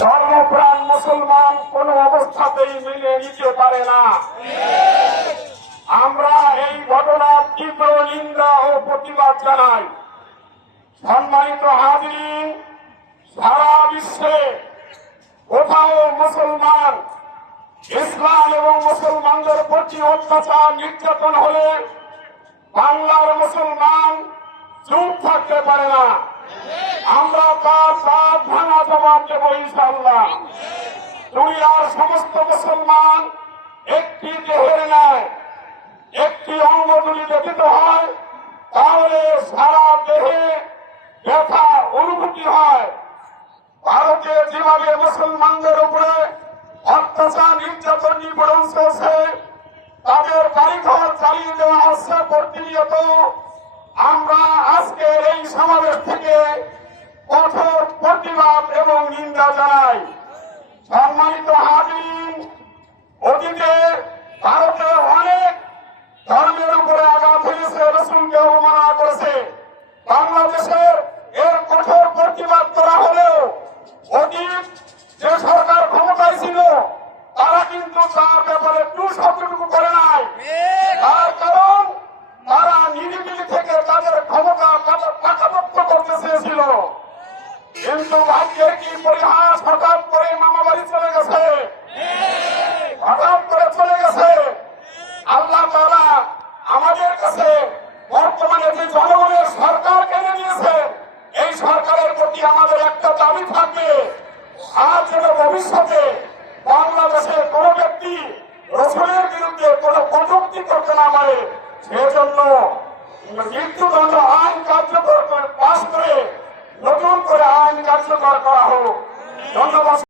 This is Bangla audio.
ধর্মপ্রাণ মুসলমান কোন অবস্থাতেই মেনে নিতে পারে না। আমরা এই ঘটনার তীব্র নিন্দা ও প্রতিবাদ জানাই। সম্মানিত হাজিরিন, সারা বিশ্বে কোথাও মুসলমান, ইসলাম এবং মুসলমানদের প্রতি অত্যাচার নির্যাতন হলে বাংলার মুসলমান চুপ থাকতে পারে না। আমরা তার দাঁত ভাঙা জবাব দেব ইনশাআল্লাহ। দুনিয়ার সমস্ত মুসলমান একটি দেহের ন্যায়, একটি অঙ্গ যদি ব্যতীত হয় তাহলে সারা দেহে ব্যথা অনুভূতি হয়। ভারতে যেভাবে মুসলমানদের উপরে অত্যাচার নির্যাতন নিপীড়ন চলছে, তাদের বাড়িঘর চালিয়ে দেওয়া হচ্ছে প্রতিনিয়ত। আমরা আজকের এই সমাবেশ থেকে কঠোর প্রতিবাদ এবং নিন্দা জানাই। সম্মানিত হাজিরিন, অতীতে ভারতে অনেক ধর্মের উপরে আঘাত হয়েছে, রাসূলকে অবমাননা করেছে। বাংলাদেশের এর কঠোর প্রতিবাদ করা হলেও অতীত যে সরকার ক্ষমতায় ছিল তারা কিন্তু তার ব্যাপারে শব্দটুকু করে নাই। তার কারণ তারা নিরিবিলি থেকে তাদের ক্ষমতা পাকাপোক্ত করতে চেয়েছিল। কিন্তু ভাগ্যের কি পরিহাস, হঠাৎ করে মামা বাড়ি চলে গেছে, হঠাৎ করে চলে গেছে। আল্লাহ তাআলা আমাদের কাছে বর্তমানে যে জনগণের সরকার কেড়ে নিয়েছে, এই সরকারের প্রতি আমাদের একটা দাবি থাকবে, আর যেন ভবিষ্যতে বাংলাদেশের কোন ব্যক্তি রাসূলের বিরুদ্ধে কোন কটূক্তি করতে না পারে, সেজন্য মৃত্যুদণ্ড আইন কার্যকর পাশ করে নতুন করে আইন কার্যকর করা হোক। ধন্যবাদ।